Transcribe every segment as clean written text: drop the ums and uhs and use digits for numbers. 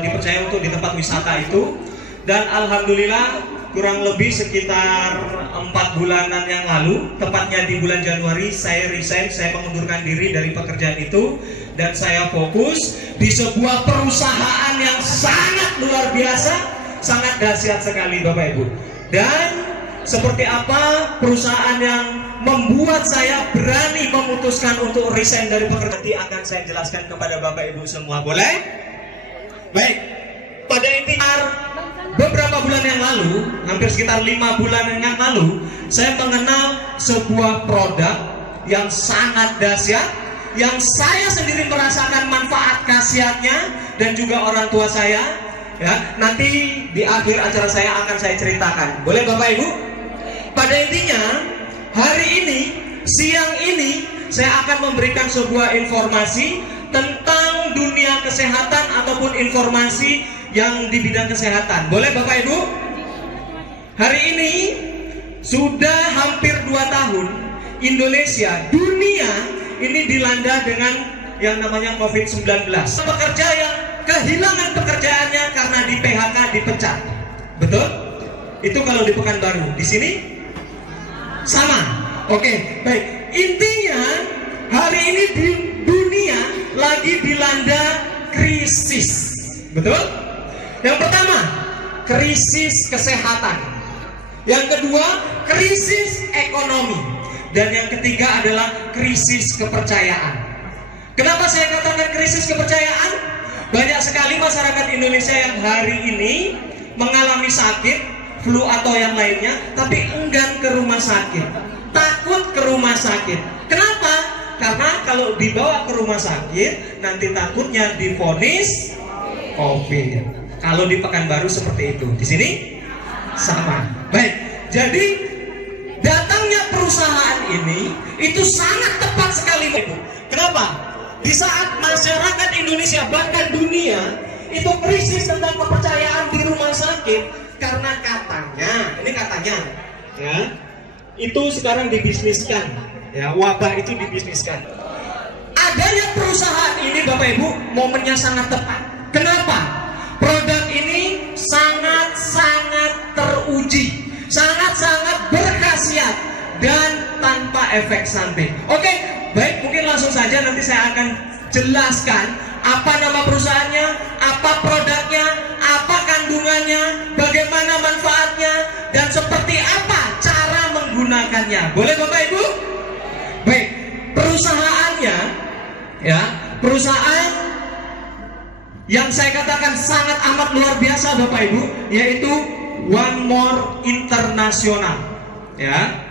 dipercaya untuk di tempat wisata itu. Dan alhamdulillah kurang lebih sekitar 4 bulanan yang lalu, tepatnya di bulan Januari, saya resign, saya mengundurkan diri dari pekerjaan itu, dan saya fokus di sebuah perusahaan yang sangat luar biasa, sangat dahsyat sekali Bapak Ibu. Dan seperti apa perusahaan yang membuat saya berani memutuskan untuk resign dari pekerjaan, nanti akan saya jelaskan kepada Bapak Ibu semua, boleh? Baik, pada intinya beberapa bulan yang lalu, hampir sekitar 5 bulan yang lalu, saya mengenal sebuah produk yang sangat dahsyat, yang saya sendiri merasakan manfaat khasiatnya, dan juga orang tua saya. Ya, nanti di akhir acara saya akan saya ceritakan. Boleh Bapak Ibu? Pada intinya, hari ini, siang ini, saya akan memberikan sebuah informasi tentang dunia kesehatan ataupun informasi yang di bidang kesehatan. Boleh Bapak Ibu? Hari ini sudah hampir 2 tahun Indonesia, dunia ini dilanda dengan yang namanya COVID-19. Pekerja yang kehilangan pekerjaannya karena di PHK, dipecat. Betul? Itu kalau di Pekanbaru. Di sini sama. Oke, baik. Intinya hari ini di dunia lagi dilanda krisis. Betul? Yang pertama, krisis kesehatan. Yang kedua, krisis ekonomi. Dan yang ketiga adalah krisis kepercayaan. Kenapa saya katakan krisis kepercayaan? Banyak sekali masyarakat Indonesia yang hari ini mengalami sakit, flu atau yang lainnya, tapi enggan ke rumah sakit, takut ke rumah sakit. Kenapa? Karena kalau dibawa ke rumah sakit, nanti takutnya divonis COVID. Kalau di Pekanbaru seperti itu, di sini sama. Baik, jadi datangnya perusahaan ini itu sangat tepat sekali, Ibu. Kenapa? Di saat masyarakat Indonesia bahkan dunia itu krisis tentang kepercayaan di rumah sakit, karena katanya, ini katanya, ya, itu sekarang dibisniskan, ya, wabah itu dibisniskan. Adanya perusahaan ini, Bapak Ibu, momennya sangat tepat. Kenapa? Produk ini sangat-sangat teruji, sangat-sangat berkhasiat, dan tanpa efek samping. Oke, baik, mungkin langsung saja nanti saya akan jelaskan apa nama perusahaannya, apa produknya, apa kandungannya, bagaimana manfaatnya, dan seperti apa cara menggunakannya. Boleh Bapak Ibu? Baik, perusahaannya, ya, perusahaan yang saya katakan sangat amat luar biasa Bapak Ibu, yaitu One More International. Ya,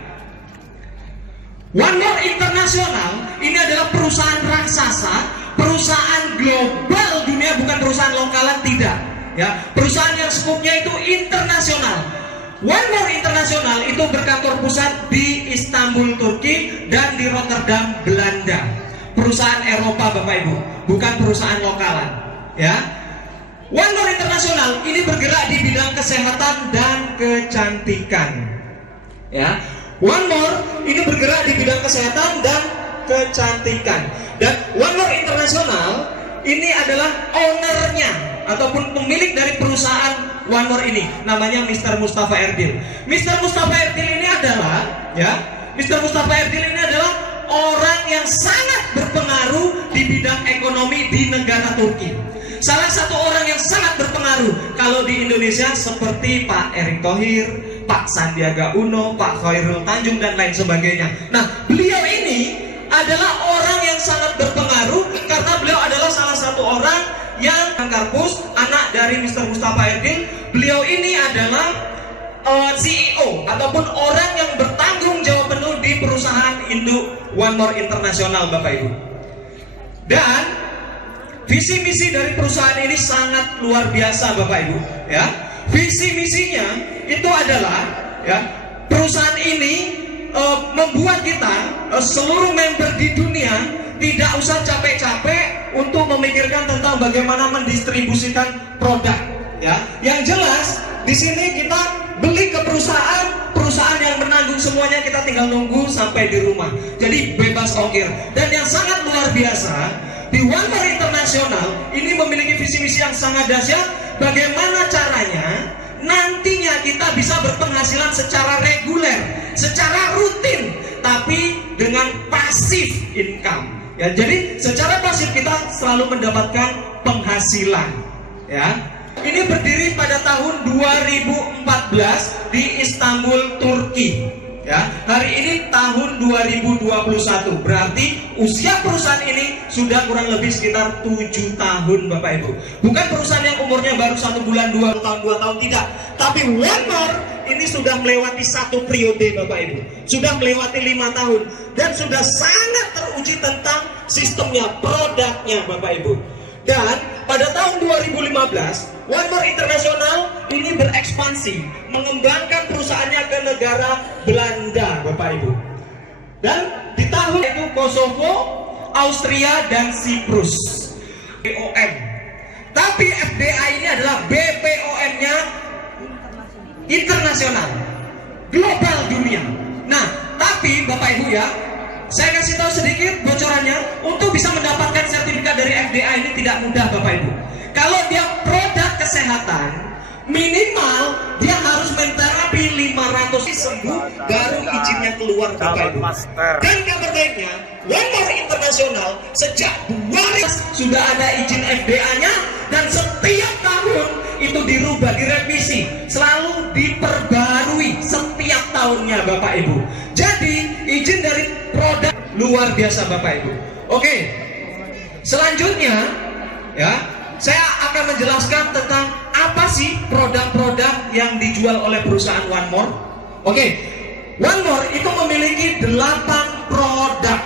One More International ini adalah perusahaan raksasa, perusahaan global dunia, bukan perusahaan lokalan, tidak. Ya, perusahaan yang skupnya itu internasional. One More International itu berkantor pusat di Istanbul, Turki, dan di Rotterdam, Belanda. Perusahaan Eropa Bapak Ibu, bukan perusahaan lokalan. Ya, One More International ini bergerak di bidang kesehatan dan kecantikan. Ya, One More ini bergerak di bidang kesehatan dan kecantikan. Dan One More International ini adalah ownernya ataupun pemilik dari perusahaan One More ini, namanya Mr. Mustafa Erdil. Mr. Mustafa Erdil ini adalah, ya, Mr. Mustafa Erdil ini adalah orang yang sangat berpengaruh di bidang ekonomi di negara Turki. Salah satu orang yang sangat berpengaruh kalau di Indonesia seperti Pak Erick Thohir, Pak Sandiaga Uno, Pak Khairul Tanjung, dan lain sebagainya. Nah, beliau ini adalah orang yang sangat berpengaruh karena beliau adalah salah satu orang yang Karpus, anak dari Mr. Mustafa Erdil. Beliau ini adalah CEO ataupun orang yang bertanggung jawab penuh di perusahaan induk One More International Bapak Ibu. Dan visi misi dari perusahaan ini sangat luar biasa Bapak Ibu, ya. Visi misinya itu adalah, ya, perusahaan ini membuat kita seluruh member di dunia tidak usah capek-capek untuk memikirkan tentang bagaimana mendistribusikan produk, ya. Yang jelas di sini kita beli ke perusahaan yang menanggung semuanya, kita tinggal nunggu sampai di rumah. Jadi bebas ongkir. Dan yang sangat luar biasa, di One More International ini memiliki visi misi yang sangat dahsyat. Bagaimana caranya nantinya kita bisa berpenghasilan secara reguler, secara rutin, tapi dengan pasif income. Ya, jadi secara pasif kita selalu mendapatkan penghasilan. Ya, ini berdiri pada tahun 2014 di Istanbul, Turki. Ya, hari ini tahun 2021, berarti usia perusahaan ini sudah kurang lebih sekitar 7 tahun, Bapak Ibu. Bukan perusahaan yang umurnya baru 1 bulan, 2 tahun, 2 tahun, tidak. Tapi One More ini sudah melewati 1 periode, Bapak Ibu. Sudah melewati 5 tahun dan sudah sangat teruji tentang sistemnya, produknya, Bapak Ibu. Dan pada tahun 2015, One More International ini berekspansi, mengembangkan perusahaannya ke negara Belanda, Bapak Ibu. Dan di tahun itu Kosovo, Austria, dan Siprus. BPOM. Tapi FDI ini adalah BPOM-nya internasional, global dunia. Nah, tapi Bapak Ibu ya, saya kasih tahu sedikit bocorannya. Untuk bisa mendapatkan sertifikat dari FDI ini tidak mudah, Bapak Ibu. Kalau dia produk kesehatan, minimal dia harus menterapi 500 sembuh baru izinnya keluar, Bapak Ibu. Dan kabar baiknya, One More International sejak 2000 sudah ada izin FDA-nya dan setiap tahun itu dirubah, direvisi, selalu diperbarui setiap tahunnya, Bapak Ibu. Jadi izin dari produk luar biasa, Bapak Ibu. Oke, selanjutnya ya, saya akan menjelaskan tentang apa sih produk-produk yang dijual oleh perusahaan One More. Oke, One More itu memiliki 8 produk.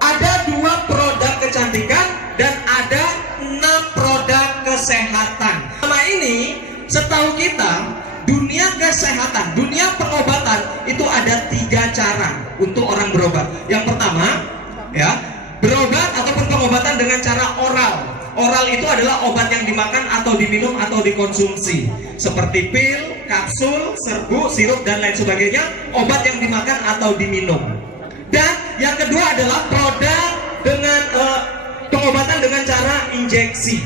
Ada 2 produk kecantikan dan ada 6 produk kesehatan. Selama ini, setahu kita, dunia kesehatan, dunia pengobatan itu ada 3 cara untuk orang berobat. Yang pertama, ya, berobat ataupun pengobatan dengan cara oral. Oral itu adalah obat yang dimakan atau diminum atau dikonsumsi, seperti pil, kapsul, serbuk, sirup, dan lain sebagainya. Obat yang dimakan atau diminum. Dan yang kedua adalah produk dengan pengobatan dengan cara injeksi,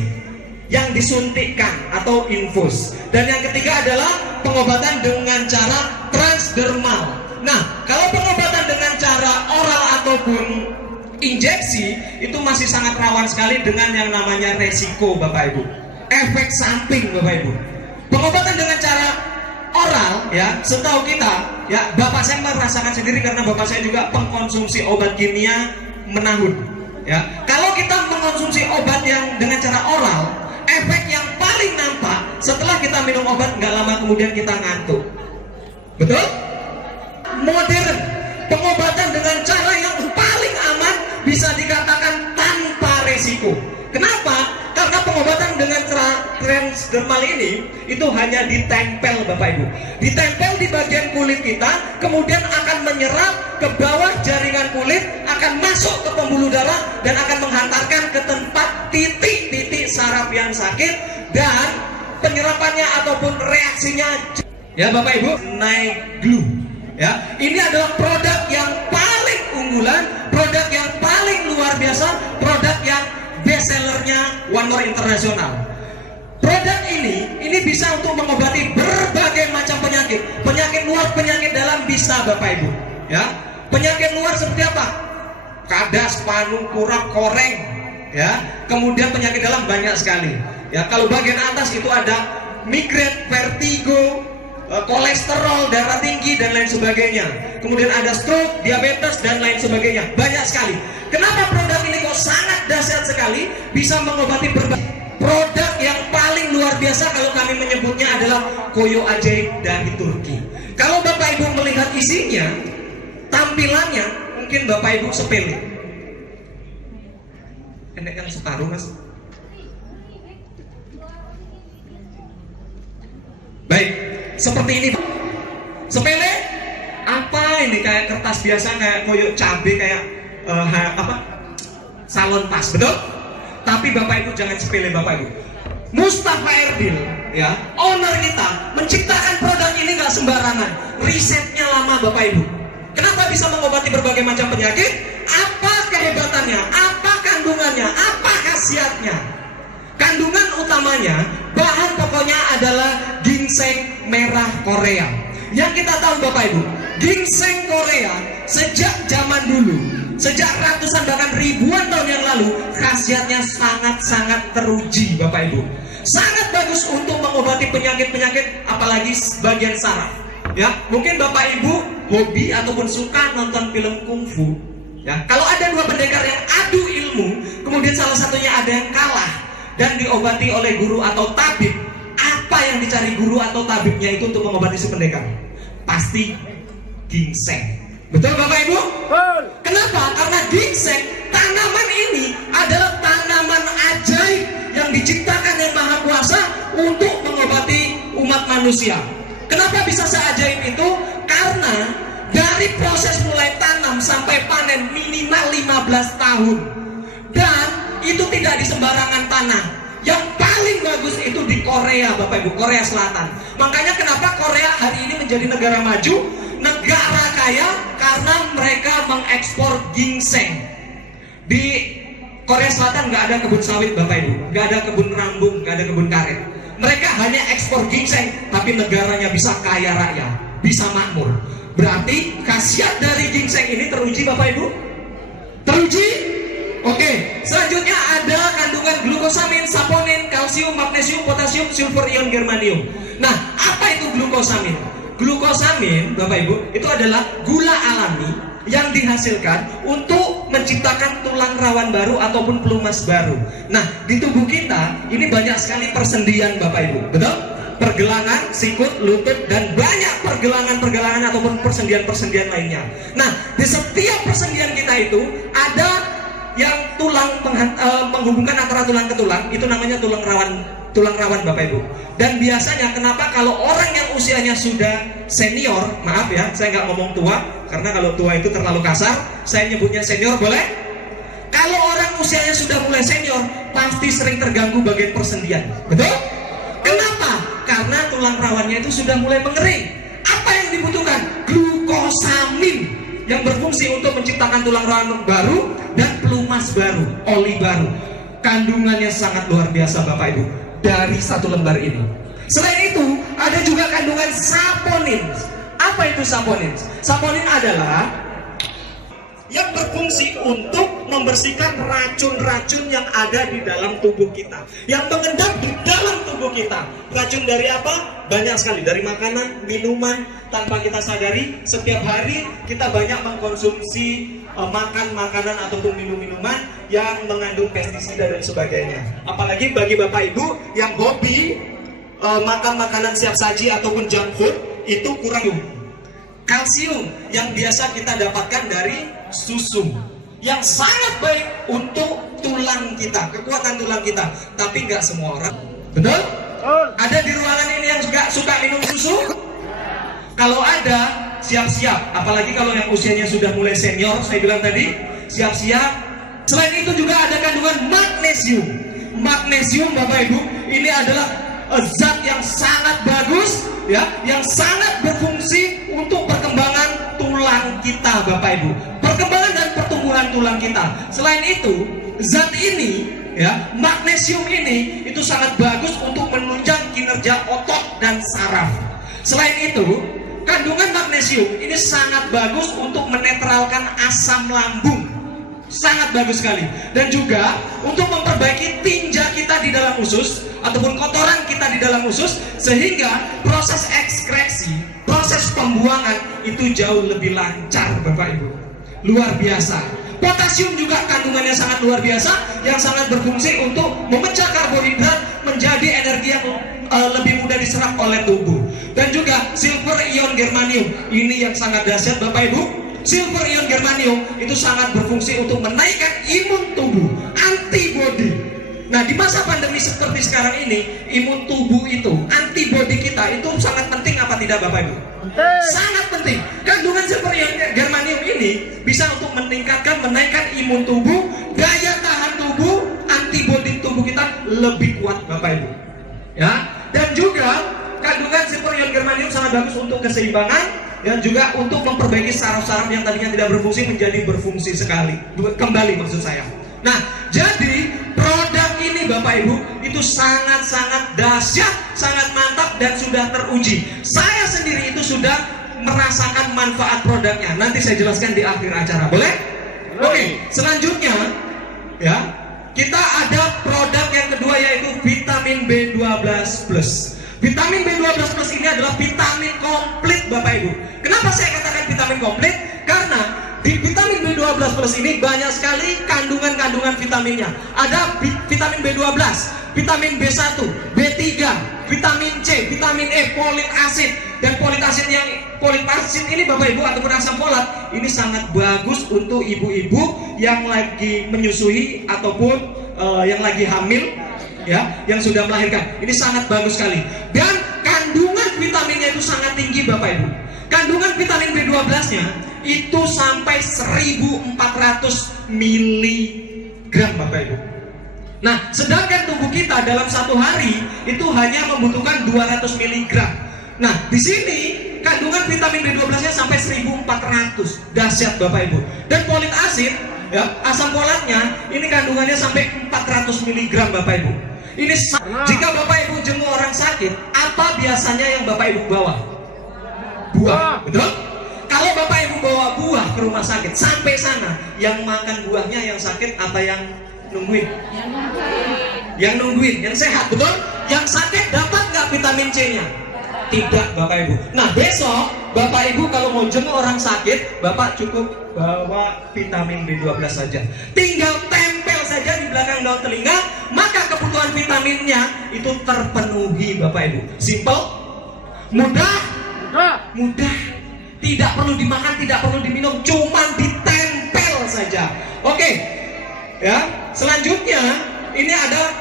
yang disuntikkan atau infus. Dan yang ketiga adalah pengobatan dengan cara transdermal. Nah, kalau pengobatan dengan cara oral ataupun injeksi itu masih sangat rawan sekali dengan yang namanya resiko, Bapak Ibu, efek samping, Bapak Ibu. Pengobatan dengan cara oral, ya, setahu kita, ya, bapak saya merasakan sendiri karena bapak saya juga pengkonsumsi obat kimia menahun. Ya, kalau kita mengkonsumsi obat yang dengan cara oral, efek yang paling nampak setelah kita minum obat, nggak lama kemudian kita ngantuk. Betul? Modern, pengobatan dengan cara yang paling aman, bisa dikatakan tanpa resiko. Kenapa? Karena pengobatan dengan cara transdermal ini itu hanya ditempel, Bapak Ibu. Ditempel di bagian kulit kita, kemudian akan menyerap ke bawah jaringan kulit, akan masuk ke pembuluh darah dan akan menghantarkan ke tempat titik-titik saraf yang sakit, dan penyerapannya ataupun reaksinya, ya Bapak Ibu, naik glue. Ya, ini adalah produk yang paling unggulan, produk yang paling luar biasa, produk yang best sellernya One More International. Produk ini bisa untuk mengobati berbagai macam penyakit, penyakit luar, penyakit dalam bisa, Bapak Ibu. Ya, penyakit luar seperti apa? Kadas, panu, kurap, koreng. Ya, kemudian penyakit dalam banyak sekali. Ya, kalau bagian atas itu ada migrain, vertigo, kolesterol, darah tinggi, dan lain sebagainya. Kemudian ada stroke, diabetes, dan lain sebagainya. Banyak sekali. Kenapa produk ini kok sangat dahsyat sekali, bisa mengobati berbagai produk yang paling luar biasa? Kalau kami menyebutnya adalah koyo ajaib dari Turki. Kalau Bapak Ibu melihat isinya, tampilannya mungkin Bapak Ibu sepele. Enak yang separuh, Mas. Baik, seperti ini. Sepele? Apa ini? Kayak kertas biasa, kayak koyo cabe, kayak salon pas, betul? Tapi Bapak Ibu jangan sepele, Bapak Ibu. Mustafa Erdil, ya, owner kita, menciptakan produk ini nggak sembarangan. Risetnya lama, Bapak Ibu. Kenapa bisa mengobati berbagai macam penyakit? Apa kehebatannya? Apa kandungan kandungannya? Apa khasiatnya? Kandungan utamanya, bahan pokoknya adalah ginseng merah Korea. Yang kita tahu Bapak Ibu, ginseng Korea sejak zaman dulu, sejak ratusan bahkan ribuan tahun yang lalu, khasiatnya sangat-sangat teruji Bapak Ibu. Sangat bagus untuk mengobati penyakit-penyakit, apalagi bagian saraf. Ya, mungkin Bapak Ibu hobi ataupun suka nonton film kungfu. Ya, kalau ada dua pendekar yang adu ilmu, kemudian salah satunya ada yang kalah dan diobati oleh guru atau tabib, apa yang dicari guru atau tabibnya itu untuk mengobati si pendekar? Pasti ginseng. Betul Bapak Ibu? Kenapa? Karena ginseng, tanaman ini adalah tanaman ajaib yang diciptakan yang Maha Kuasa untuk mengobati umat manusia. Kenapa bisa seajaib itu? Karena dari proses mulai tanam sampai panen minimal 15 tahun. Dan itu tidak di sembarangan tanah. Yang paling bagus itu di Korea Bapak Ibu, Korea Selatan. Makanya kenapa Korea hari ini menjadi negara maju, negara kaya, karena mereka mengekspor ginseng. Di Korea Selatan nggak ada kebun sawit Bapak Ibu, nggak ada kebun rambung, nggak ada kebun karet. Mereka hanya ekspor ginseng, tapi negaranya bisa kaya raya, bisa makmur. Berarti khasiat dari ginseng ini teruji Bapak Ibu? Teruji? Oke, selanjutnya ada kandungan glukosamin, saponin, kalsium, magnesium, potasium, sulfur, ion, germanium. Nah, apa itu glukosamin? Glukosamin, Bapak Ibu, itu adalah gula alami yang dihasilkan untuk menciptakan tulang rawan baru ataupun pelumas baru. Nah, di tubuh kita ini banyak sekali persendian Bapak Ibu, betul? Pergelangan, sikut, lutut, dan banyak pergelangan-pergelangan ataupun persendian-persendian lainnya. Nah, di setiap persendian kita itu ada yang tulang menghubungkan antara tulang ke tulang, itu namanya tulang rawan Bapak Ibu. Dan biasanya kenapa kalau orang yang usianya sudah senior, maaf ya, saya nggak ngomong tua, karena kalau tua itu terlalu kasar, saya nyebutnya senior, boleh? Kalau orang usianya sudah mulai senior, pasti sering terganggu bagian persendian, betul? Kenapa? Karena tulang rawannya itu sudah mulai mengering. Apa yang dibutuhkan? Glukosamin yang berfungsi untuk menciptakan tulang rawan baru dan pelumas baru, oli baru. Kandungannya sangat luar biasa Bapak Ibu dari satu lembar ini. Selain itu ada juga kandungan saponin. Apa itu saponin? Saponin adalah yang berfungsi untuk membersihkan racun-racun yang ada di dalam tubuh kita, yang mengendap di dalam tubuh kita. Racun dari apa? Banyak sekali, dari makanan, minuman. Tanpa kita sadari, setiap hari kita banyak mengkonsumsi makan makanan ataupun minum-minuman yang mengandung pestisida dan sebagainya. Apalagi bagi Bapak Ibu yang hobi makan makanan siap saji ataupun junk food, itu kurang kalsium yang biasa kita dapatkan dari susu, yang sangat baik untuk tulang kita, kekuatan tulang kita. Tapi nggak semua orang, betul? Ada di ruangan ini yang juga suka minum susu? Kalau ada, siap-siap. Apalagi kalau yang usianya sudah mulai senior, saya bilang tadi, siap-siap. Selain itu juga ada kandungan magnesium. Magnesium Bapak Ibu, ini adalah zat yang sangat bagus, ya, yang sangat berfungsi untuk perkembangan tulang kita Bapak Ibu, perkembangan dan pertumbuhan tulang kita. Selain itu, zat ini, ya, magnesium ini itu sangat bagus untuk menunjang kinerja otot dan saraf. Selain itu, kandungan magnesium ini sangat bagus untuk menetralkan asam lambung. Sangat bagus sekali. Dan juga untuk memperbaiki tinja kita di dalam usus ataupun kotoran kita di dalam usus, sehingga proses ekskresi, proses pembuangan itu jauh lebih lancar Bapak Ibu. Luar biasa. Potasium juga kandungannya sangat luar biasa, yang sangat berfungsi untuk memecah karbohidrat menjadi energi yang lebih mudah diserap oleh tubuh. Dan juga silver ion germanium, ini yang sangat dahsyat Bapak Ibu. Silver ion germanium itu sangat berfungsi untuk menaikkan imun tubuh, antibody. Nah, di masa pandemi seperti sekarang ini, imun tubuh itu, antibody kita itu sangat penting apa tidak Bapak Ibu? Sangat penting. Kandungan silver ion germanium ini bisa untuk meningkatkan, menaikkan imun tubuh, daya tahan tubuh, antibody tubuh kita lebih kuat Bapak Ibu. Ya, dan juga kandungan silver ion germanium sangat bagus untuk keseimbangan, dan juga untuk memperbaiki saraf-saraf yang tadinya tidak berfungsi menjadi berfungsi sekali, kembali maksud saya. Nah, jadi produk ini Bapak Ibu itu sangat-sangat dahsyat, sangat mantap dan sudah teruji. Saya sendiri itu sudah merasakan manfaat produknya. Nanti saya jelaskan di akhir acara. Boleh? Oke, selanjutnya ya, kita ada produk yang kedua yaitu vitamin B12 plus. Vitamin B12 plus ini adalah vitamin komplit Bapak Ibu. Kenapa saya katakan vitamin komplit? Karena di vitamin B12 plus ini banyak sekali kandungan-kandungan vitaminnya. Ada vitamin B12, vitamin B1, B3, vitamin C, vitamin E, folik asid. Dan folik asid ini Bapak Ibu ataupun asam folat ini sangat bagus untuk ibu-ibu yang lagi menyusui ataupun yang lagi hamil ya, yang sudah melahirkan. Ini sangat bagus sekali. Dan kandungan vitaminnya itu sangat tinggi Bapak Ibu. Kandungan vitamin B12-nya itu sampai 1400 mg Bapak Ibu. Nah, sedangkan tubuh kita dalam satu hari itu hanya membutuhkan 200 mg. Nah, di sini kandungan vitamin B12-nya sampai 1400. Dahsyat Bapak Ibu. Dan folik asid ya, asam folatnya ini kandungannya sampai 400 mg Bapak Ibu. Ini jika Bapak Ibu jenguk orang sakit, apa biasanya yang Bapak Ibu bawa? Buah, betul? Kalau Bapak Ibu bawa buah ke rumah sakit, sampai sana yang makan buahnya yang sakit apa yang nungguin? Yang nungguin, yang sehat, betul? Yang sakit dapat nggak vitamin C-nya? Tidak Bapak Ibu. Nah, besok Bapak Ibu kalau mau jenguk orang sakit, Bapak cukup bawa vitamin B12 saja. Tinggal tempel saja di belakang daun telinga, maka kebutuhan vitaminnya itu terpenuhi Bapak Ibu. Simple, mudah. Tidak perlu dimakan, tidak perlu diminum, cuman ditempel saja. Oke. Ya, selanjutnya ini ada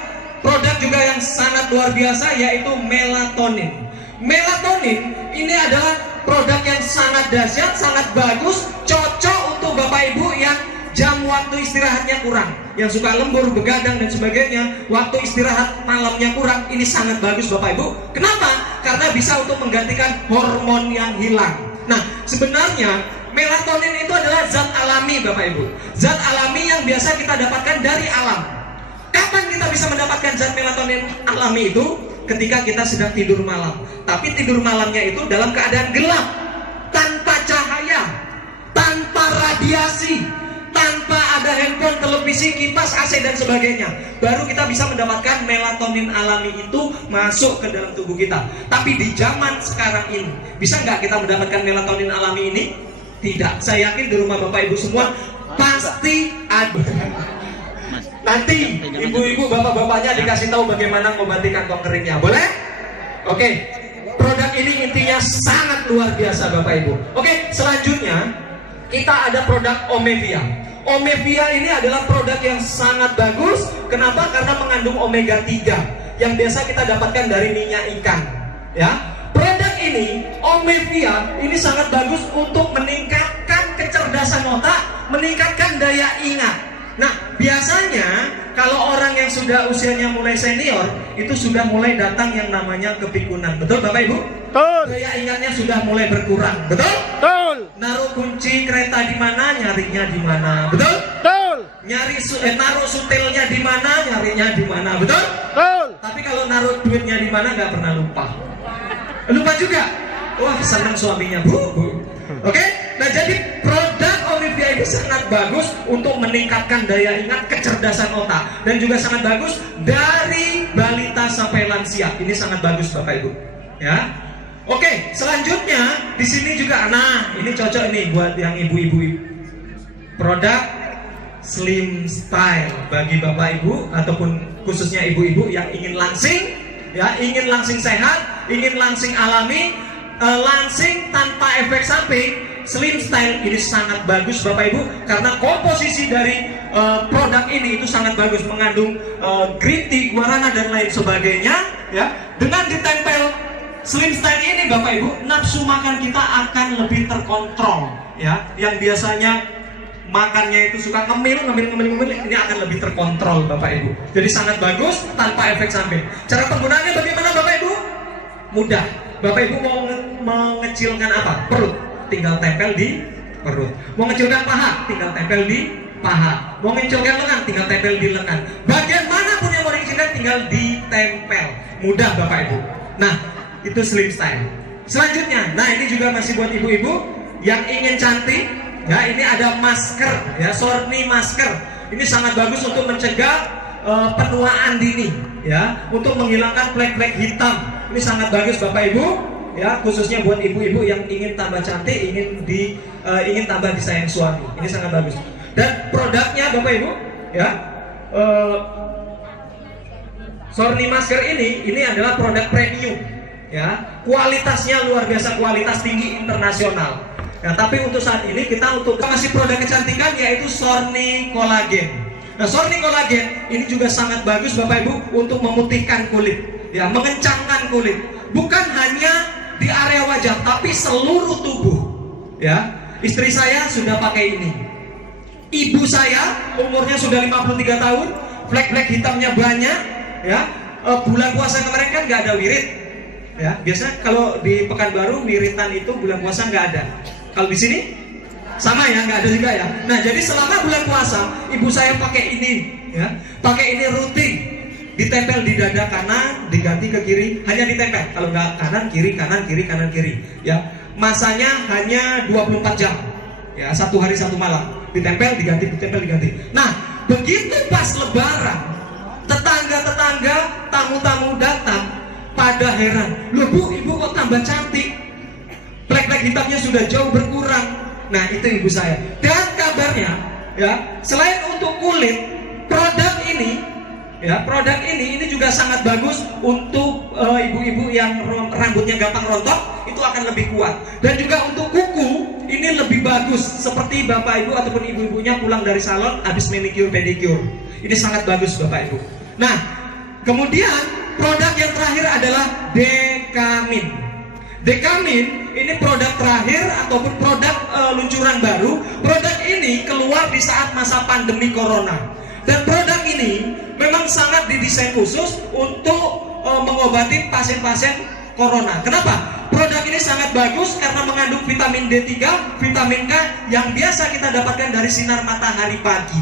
produk juga yang sangat luar biasa yaitu melatonin. Melatonin ini adalah produk yang sangat dahsyat, sangat bagus, cocok untuk Bapak Ibu yang jam waktu istirahatnya kurang, yang suka lembur, begadang dan sebagainya, waktu istirahat malamnya kurang. Ini sangat bagus Bapak Ibu. Kenapa? Karena bisa untuk menggantikan hormon yang hilang. Nah, sebenarnya melatonin itu adalah zat alami Bapak Ibu. Zat alami yang biasa kita dapatkan dari alam. Kapan kita bisa mendapatkan zat melatonin alami itu? Ketika kita sedang tidur malam. Tapi tidur malamnya itu dalam keadaan gelap, tanpa cahaya, tanpa radiasi, tanpa ada handphone, televisi, kipas, AC dan sebagainya. Baru kita bisa mendapatkan melatonin alami itu masuk ke dalam tubuh kita. Tapi di zaman sekarang ini, bisa nggak kita mendapatkan melatonin alami ini? Tidak. Saya yakin di rumah Bapak Ibu semua pasti ada. Nanti ibu-ibu bapak-bapaknya dikasih tahu bagaimana mengobati kantong keringnya. Boleh? Oke. Produk ini intinya sangat luar biasa Bapak Ibu. Oke, selanjutnya kita ada produk Omevia. Omevia ini adalah produk yang sangat bagus. Kenapa? Karena mengandung omega 3 yang biasa kita dapatkan dari minyak ikan. Ya. Produk ini, Omevia ini sangat bagus untuk meningkatkan kecerdasan otak, meningkatkan daya ingat. Nah, biasanya kalau orang yang sudah usianya mulai senior itu sudah mulai datang yang namanya kepikunan. Betul Bapak Ibu? Betul. Daya ingatnya sudah mulai berkurang. Betul? Betul. Naruh kunci kereta di mana, nyarinya di mana. Betul? Betul. Naruh sutilnya di mana, nyarinya di mana. Betul? Betul. Tapi kalau naruh duitnya di mana nggak pernah lupa. Lupa juga. Wah, senang suaminya, Bu. Oke? Nah, jadi produk Omevia itu sangat bagus untuk meningkatkan daya ingat, kecerdasan otak, dan juga sangat bagus dari balita sampai lansia. Ini sangat bagus Bapak Ibu. Ya. Oke, selanjutnya di sini juga, nah ini cocok nih buat yang ibu-ibu. Produk Slim Style bagi Bapak Ibu ataupun khususnya ibu-ibu yang ingin langsing, ya, ingin langsing sehat, ingin langsing alami, langsing tanpa efek samping. Slim Style ini sangat bagus Bapak Ibu karena komposisi dari produk ini itu sangat bagus, mengandung green tea, guarana dan lain sebagainya, ya. Dengan ditempel Slim Style ini Bapak Ibu, nafsu makan kita akan lebih terkontrol, ya. Yang biasanya makannya itu suka ngemil, ini akan lebih terkontrol Bapak Ibu. Jadi sangat bagus tanpa efek samping. Cara penggunaannya bagaimana Bapak Ibu? Mudah. Bapak Ibu mau mengecilkan apa? Perut, tinggal tempel di perut. Mau mengecilkan paha, tinggal tempel di paha. Mau nginculkan lengan, tinggal tempel di lengan. Bagian manapun yang mau diincinkan, tinggal ditempel. Mudah Bapak Ibu. Nah, itu slim style. Selanjutnya, nah ini juga masih buat ibu-ibu yang ingin cantik. Ya, ini ada masker, ya, Sorni masker. Ini sangat bagus untuk mencegah penuaan dini, ya, untuk menghilangkan flek-flek hitam. Ini sangat bagus Bapak Ibu, ya, khususnya buat ibu-ibu yang ingin tambah cantik, ingin tambah disayang suami. Ini sangat bagus. Dan produknya Bapak Ibu, ya, Sorni masker ini adalah produk premium, ya, kualitasnya luar biasa, kualitas tinggi internasional. Nah, tapi untuk saat ini kita masih produk kecantikan, yaitu Sorni kolagen. Nah, Sorni kolagen ini juga sangat bagus Bapak Ibu untuk memutihkan kulit, ya, mengencangkan kulit. Bukan hanya di area wajah, tapi seluruh tubuh. Ya, istri saya sudah pakai ini. Ibu saya umurnya sudah 53 tahun, flek-flek hitamnya banyak. Ya, bulan puasa kemarin kan nggak ada wirid. Ya, biasanya kalau di Pekanbaru wiritan itu bulan puasa nggak ada. Kalau di sini sama ya, nggak ada juga ya. Nah, jadi selama bulan puasa ibu saya pakai ini, ya, pakai ini rutin, ditempel di dada kanan, diganti ke kiri, hanya ditempel. Kalau nggak kanan kiri, kanan kiri, kanan kiri, ya. Masanya hanya 24 jam, ya, 1 hari 1 malam, ditempel diganti, ditempel diganti. Nah, begitu pas Lebaran, tetangga-tetangga, tamu-tamu datang pada heran, loh Bu, ibu kok tambah cantik, flek-flek hitamnya sudah jauh berkurang. Nah, itu ibu saya. Dan kabarnya, ya, selain untuk kulit, produk ini, ya, produk ini juga sangat bagus untuk ibu-ibu yang rambutnya gampang rontok, itu akan lebih kuat. Dan juga untuk kuku, ini lebih bagus. Seperti Bapak Ibu ataupun ibu-ibunya pulang dari salon habis manicure pedicure. Ini sangat bagus Bapak Ibu. Nah, kemudian produk yang terakhir adalah Dekamin. Dekamin ini produk terakhir ataupun produk luncuran baru. Produk ini keluar di saat masa pandemi corona. Dan produk ini memang sangat didesain khusus untuk mengobati pasien-pasien corona. Kenapa? Produk ini sangat bagus karena mengandung vitamin D3, vitamin K yang biasa kita dapatkan dari sinar matahari pagi.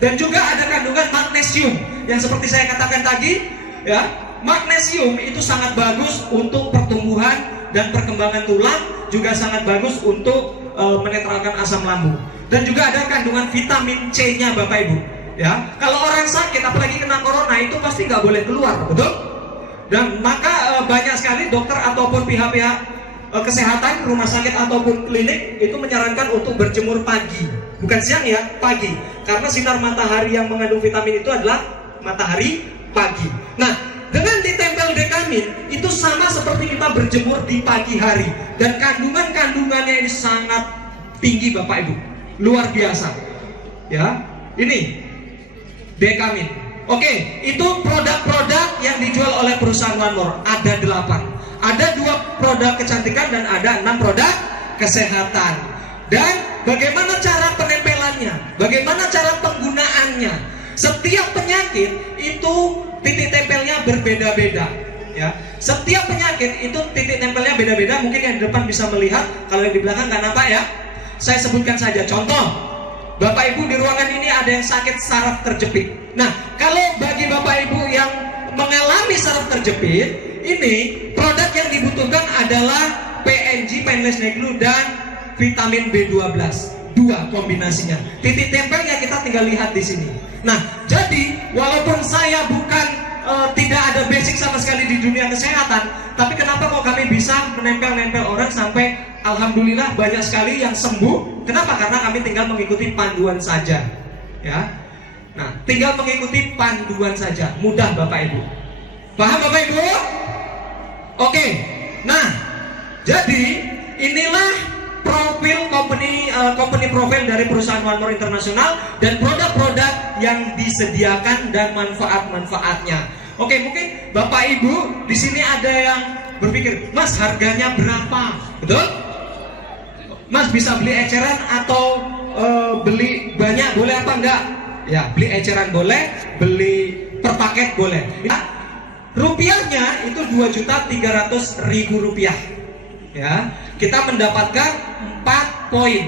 Dan juga ada kandungan magnesium yang seperti saya katakan tadi, ya, magnesium itu sangat bagus untuk pertumbuhan dan perkembangan tulang, juga sangat bagus untuk menetralkan asam lambung. Dan juga ada kandungan vitamin C-nya Bapak Ibu. Ya, kalau orang sakit apalagi kena corona itu pasti nggak boleh keluar, betul? Dan maka banyak sekali dokter ataupun pihak-pihak kesehatan, rumah sakit ataupun klinik itu menyarankan untuk berjemur pagi, bukan siang ya, pagi. Karena sinar matahari yang mengandung vitamin itu adalah matahari pagi. Nah, dengan ditempel Dekamin itu sama seperti kita berjemur di pagi hari. Dan kandungannya ini sangat tinggi Bapak Ibu, luar biasa. Ya, ini Dekamin. Oke, itu produk-produk yang dijual oleh perusahaan One More. Ada 8. Ada 2 produk kecantikan dan ada 6 produk kesehatan. Dan bagaimana cara penempelannya? Bagaimana cara penggunaannya? Setiap penyakit itu titik tempelnya berbeda-beda, ya. Setiap penyakit itu titik tempelnya beda-beda. Mungkin yang di depan bisa melihat, kalau yang di belakang nggak nampak ya. Saya sebutkan saja contoh. Bapak Ibu di ruangan ini ada yang sakit saraf terjepit. Nah, kalau bagi Bapak Ibu yang mengalami saraf terjepit, ini produk yang dibutuhkan adalah PNG, Painless Neck Glue, dan vitamin B12. 2 kombinasinya. Titik tempelnya kita tinggal lihat di sini. Nah, jadi walaupun saya bukan tidak ada basic sama sekali di dunia kesehatan, tapi kenapa kok kami bisa menempel-nempel orang sampai alhamdulillah banyak sekali yang sembuh? Kenapa? Karena kami tinggal mengikuti panduan saja, ya. Nah, tinggal mengikuti panduan saja, mudah Bapak Ibu. Paham Bapak Ibu? Oke. Nah, jadi inilah profil company profil dari perusahaan One More International dan produk-produk yang disediakan dan manfaat-manfaatnya. Oke, mungkin Bapak Ibu di sini ada yang berpikir, Mas, harganya berapa? Betul? Mas bisa beli eceran atau beli banyak boleh apa enggak? Ya, beli eceran boleh, beli per paket boleh. Ya, rupiahnya itu 2.300.000 rupiah. Ya, kita mendapatkan 4 poin.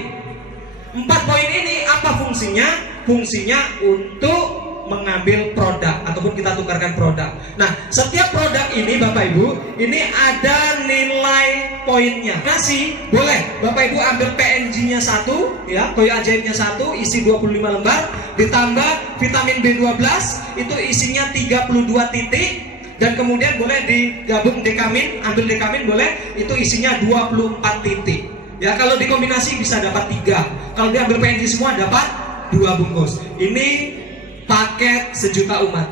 4 poin ini apa fungsinya? fungsinya untuk mengambil produk ataupun kita tukarkan produk. Nah, setiap produk ini Bapak Ibu, ini ada nilai poinnya. Nasi boleh Bapak Ibu ambil PNG-nya 1 ya, Toyo Ajaibnya 1 isi 25 lembar, ditambah vitamin B12 itu isinya 32 titik, dan kemudian boleh digabung dekamin, ambil dekamin boleh, itu isinya 24 titik. Ya, kalau dikombinasi bisa dapat 3. Kalau diambil PNG semua dapat 2 bungkus. Ini paket sejuta umat.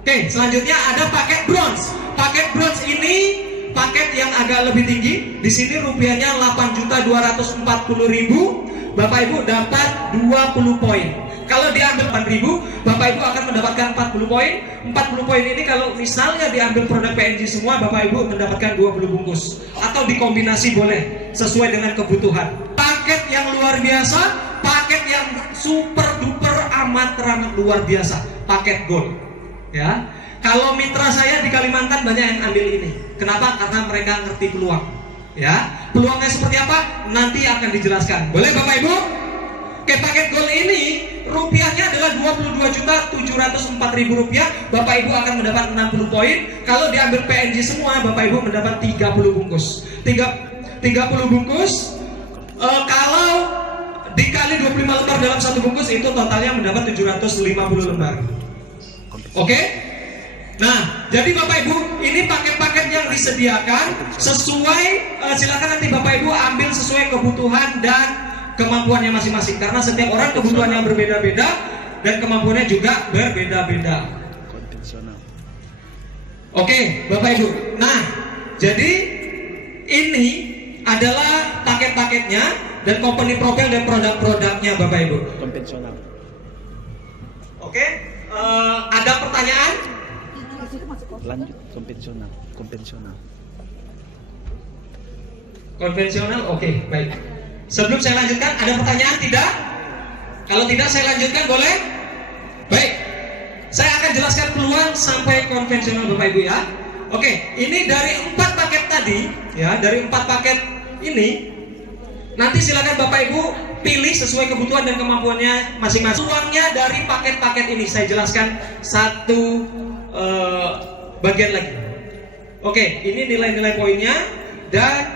Oke, selanjutnya ada paket bronze. Paket bronze ini paket yang agak lebih tinggi. Di sini rupiahnya 8.240.000. Bapak Ibu dapat 20 poin. Kalau diambil 4.000, Bapak Ibu akan mendapatkan 40 poin. 40 poin ini kalau misalnya diambil produk PNG semua, Bapak Ibu mendapatkan 20 bungkus. Atau dikombinasi boleh, sesuai dengan kebutuhan. Paket yang luar biasa, paket yang super duper amat teramat luar biasa, paket gold. Ya, kalau mitra saya di Kalimantan banyak yang ambil ini. Kenapa? Karena mereka ngerti peluang. Ya, peluangnya seperti apa? Nanti akan dijelaskan. Boleh Bapak Ibu? Oke, paket gold ini rupiahnya adalah 22.704.000 rupiah. Bapak Ibu akan mendapat 60 poin. Kalau diambil PNG semua, Bapak Ibu mendapat 30 bungkus. 30 bungkus. Kalau dikali 25 lembar dalam satu bungkus, itu totalnya mendapat 750 lembar. Oke? Nah, jadi Bapak Ibu, ini paket-paket yang disediakan sesuai, silakan nanti Bapak Ibu ambil sesuai kebutuhan dan kemampuannya masing-masing, karena setiap orang kebutuhannya berbeda-beda dan kemampuannya juga berbeda-beda. Oke, Bapak Ibu. Nah, jadi ini adalah paket-paketnya dan company profil dan produk-produknya Bapak Ibu. Konvensional. Oke, ada pertanyaan? Lanjut konvensional. Konvensional, oke, baik. Sebelum saya lanjutkan, ada pertanyaan tidak? Kalau tidak, saya lanjutkan, boleh? Baik, saya akan jelaskan peluang sampai konvensional Bapak Ibu ya. Oke, ini dari 4 paket tadi, ya, dari 4 paket ini, nanti silakan Bapak Ibu pilih sesuai kebutuhan dan kemampuannya masing-masing. Peluangnya dari paket-paket ini saya jelaskan satu bagian lagi. Oke, ini nilai-nilai poinnya dan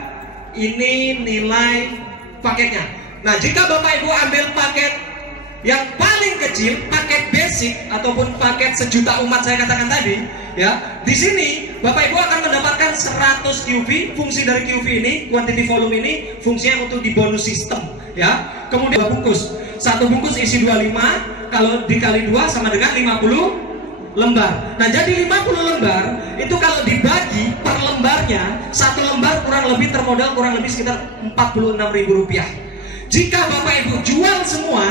ini nilai paketnya. Nah, jika Bapak Ibu ambil paket yang paling kecil, paket basic ataupun paket sejuta umat saya katakan tadi, ya, di sini Bapak Ibu akan mendapatkan 100 QV. Fungsi dari QV ini, quantity volume ini, fungsinya untuk di bonus sistem, ya. Kemudian 2 bungkus, satu bungkus isi 25, kalau dikali 2 sama dengan 50 lembar. Nah, jadi 50 lembar itu kalau dibagi per lembarnya, satu lembar kurang lebih termodal kurang lebih sekitar 46.000 rupiah. Jika Bapak Ibu jual semua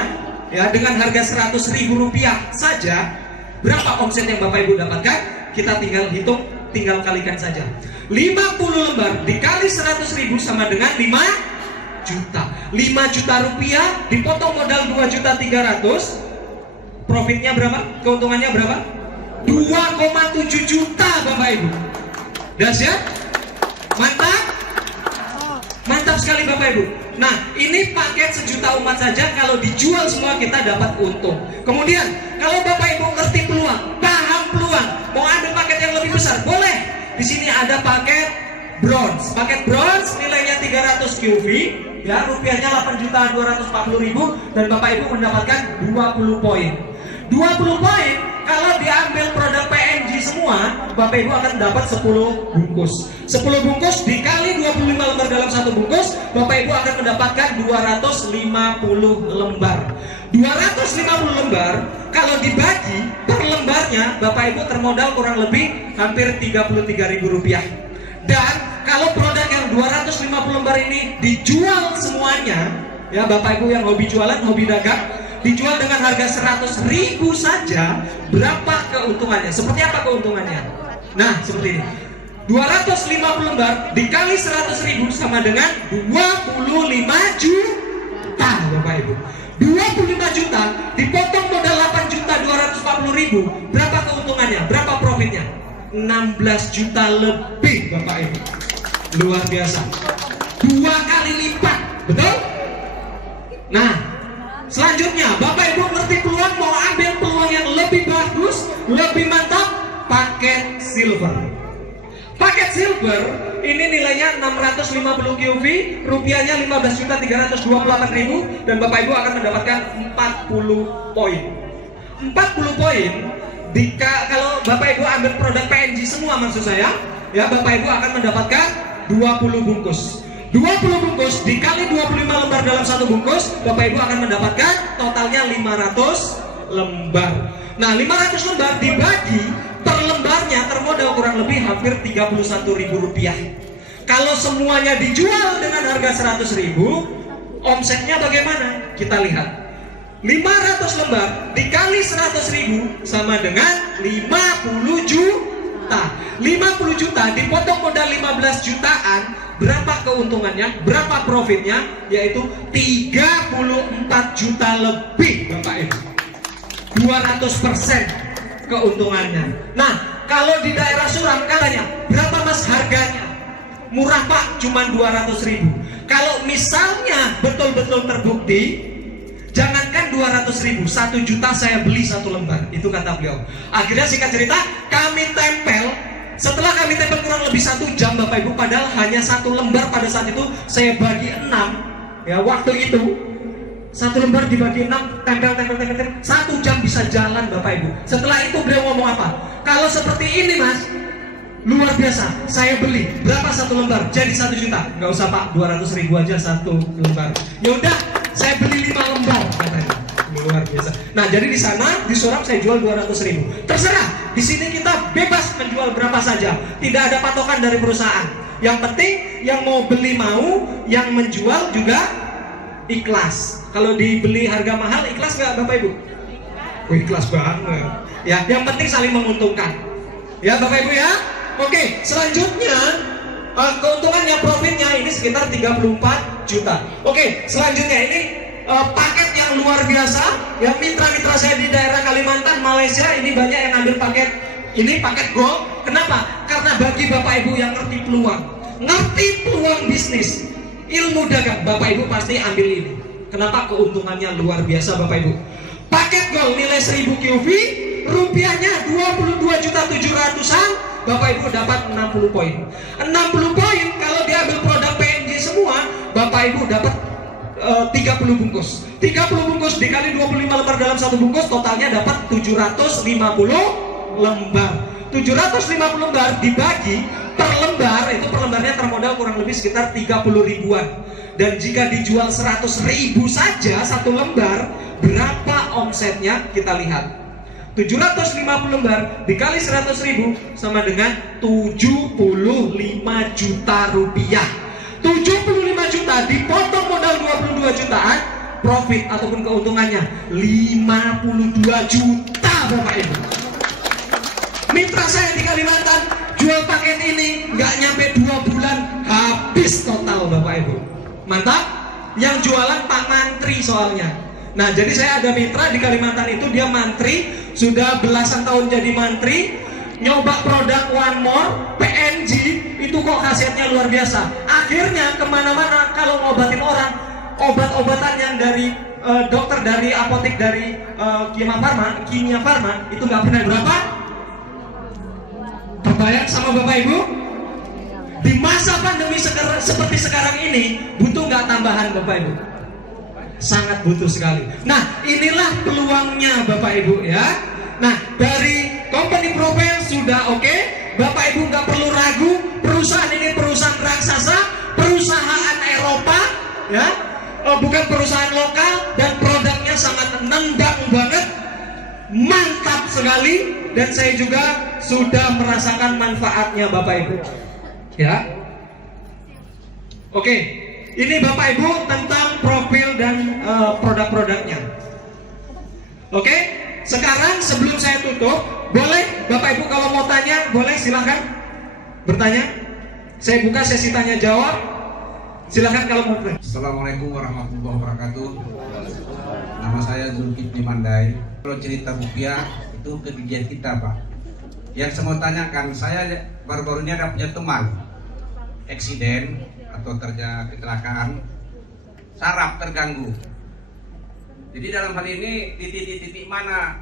ya dengan harga 100.000 rupiah saja, berapa omset yang Bapak Ibu dapatkan? Kita tinggal hitung, tinggal kalikan saja. 50 lembar dikali 100.000 sama dengan 5 juta. 5 juta rupiah dipotong modal 2.300.000, profitnya berapa? Keuntungannya berapa? 2,7 juta Bapak Ibu. Dahsyat? Mantap? Mantap sekali Bapak Ibu. Nah, ini paket sejuta umat saja, kalau dijual semua kita dapat untung. Kemudian, kalau Bapak Ibu ngerti peluang, paham peluang, mau ambil paket yang lebih besar, boleh. Di sini ada paket bronze. Paket bronze nilainya 300 QV, ya, rupiahnya 8.240.000 dan Bapak Ibu mendapatkan 20 poin. 20 poin kalau diambil produk PNG semua, Bapak Ibu akan dapat 10 bungkus. 10 bungkus dikali 25 lembar dalam satu bungkus, Bapak Ibu akan mendapatkan 250 lembar. 250 lembar kalau dibagi per lembarnya, Bapak Ibu termodal kurang lebih hampir 33.000 rupiah. Dan kalau produk yang 250 lembar ini dijual semuanya, ya Bapak Ibu yang hobi jualan, hobi dagang, dijual dengan harga 100.000 saja, berapa keuntungannya? Seperti apa keuntungannya? Nah, seperti ini. 250 lembar dikali 100.000 sama dengan 25 juta, Bapak Ibu. 25 juta dipotong modal 8.240.000, berapa keuntungannya? Berapa profitnya? 16 juta lebih, Bapak Ibu. Luar biasa. 2 kali lipat, betul? Nah, Selanjutnya, Bapak Ibu ngerti peluang, mau ambil peluang yang lebih bagus, lebih mantap, paket silver. Paket silver ini nilainya 650 QV, rupiahnya 15.328.000, dan Bapak Ibu akan mendapatkan 40 poin. 40 poin kalau Bapak Ibu ambil produk PNG semua maksud saya, ya Bapak Ibu akan mendapatkan 20 bungkus. 20 bungkus dikali 25 lembar dalam satu bungkus, Bapak Ibu akan mendapatkan totalnya 500 lembar. Nah, 500 lembar dibagi per lembarnya termodal kurang lebih hampir Rp31.000. Kalau semuanya dijual dengan harga 100.000, omsetnya bagaimana? Kita lihat. 500 lembar dikali 100.000 sama dengan 50 juta. 50 juta dipotong modal 15 jutaan, berapa keuntungannya, berapa profitnya? Yaitu 34 juta lebih, Bapak Ibu. 200% keuntungannya. Nah, kalau di daerah Suram katanya, berapa Mas harganya? Murah Pak, cuma 200.000. Kalau misalnya betul-betul terbukti, jangankan 200.000, 1 juta saya beli 1 lembar. Itu kata beliau. Akhirnya singkat cerita, kami tempel. Setelah kami tempel kurang lebih 1 jam Bapak Ibu, padahal hanya 1 lembar pada saat itu saya bagi 6. Ya, waktu itu 1 lembar dibagi 6, tempel, 1 jam bisa jalan Bapak Ibu. Setelah itu beliau ngomong apa? Kalau seperti ini Mas, luar biasa, saya beli. Berapa 1 lembar? Jadi 1 juta. Nggak usah Pak, 200.000 aja 1 lembar. Yaudah, saya beli 5 lembar katanya. Luar biasa. Nah, jadi di sana di Suram saya jual 200.000. Terserah, di sini kita bebas menjual berapa saja. Tidak ada patokan dari perusahaan. Yang penting yang mau beli mau, yang menjual juga ikhlas. Kalau dibeli harga mahal ikhlas nggak Bapak Ibu? Oh, ikhlas banget. Ya, yang penting saling menguntungkan. Ya Bapak Ibu ya. Oke, selanjutnya keuntungannya, profitnya ini sekitar 34 juta. Oke, selanjutnya ini paket yang luar biasa. Ya, mitra-mitra saya di daerah Kalimantan, Malaysia ini banyak yang ambil paket ini, paket gold. Kenapa? Karena bagi Bapak Ibu yang ngerti peluang bisnis, ilmu dagang, Bapak Ibu pasti ambil ini. Kenapa? Keuntungannya luar biasa Bapak Ibu. Paket gold nilai 1000 QV, rupiahnya 22.700.000-an, Bapak Ibu dapat 60 poin. 60 poin kalau diambil produk PNG semua, Bapak Ibu dapat 30 bungkus. 30 bungkus dikali 25 lembar dalam satu bungkus, totalnya dapat 750 lembar. 750 lembar dibagi per lembar, itu per lembarnya termodal kurang lebih sekitar 30 ribuan. Dan jika dijual 100.000 saja 1 lembar, berapa omsetnya? Kita lihat. 750 lembar dikali 100.000 sama dengan 75 juta rupiah. 75 juta dipotong modal 22 jutaan, profit ataupun keuntungannya 52 juta Bapak Ibu. Mitra saya di Kalimantan jual paket ini nggak nyampe 2 bulan habis total Bapak Ibu. Mantap. Yang jualan Pak Mantri soalnya. Nah, jadi saya ada mitra di Kalimantan itu, dia mantri, sudah belasan tahun jadi mantri, nyoba produk One More, PNG, itu kok khasiatnya luar biasa. Akhirnya kemana-mana kalau ngobatin orang, obat-obatan yang dari dokter, dari apotek, dari Kimia Farma, itu nggak pernah berapa? Terbayang sama Bapak Ibu? Di masa pandemi seperti sekarang ini, butuh nggak tambahan Bapak Ibu? Sangat butuh sekali. Nah, inilah peluangnya Bapak Ibu ya. Nah, dari company profile sudah oke. Bapak Ibu nggak perlu ragu, perusahaan ini perusahaan raksasa, perusahaan Eropa ya, bukan perusahaan lokal, dan produknya sangat nendang banget, mantap sekali, dan saya juga sudah merasakan manfaatnya Bapak Ibu ya. Oke. Ini Bapak Ibu tentang profil dan produk-produknya. Oke, sekarang sebelum saya tutup, boleh Bapak Ibu kalau mau tanya, boleh silahkan bertanya. Saya buka sesi tanya jawab. Silahkan kalau mau bertanya. Assalamualaikum warahmatullahi wabarakatuh. Nama saya Zulkifli Mandai. Kalau cerita rupiah itu kegigihan kita Pak. Yang saya mau tanyakan, saya baru-baru ini ada punya teman eksiden atau terjadi kecelakaan, saraf terganggu. Jadi dalam hal ini di titik-titik mana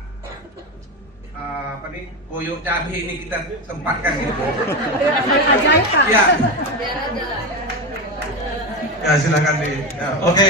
koyok cabai ini kita tempatkan gitu. Ya. Ya silakan di. Ya, oke.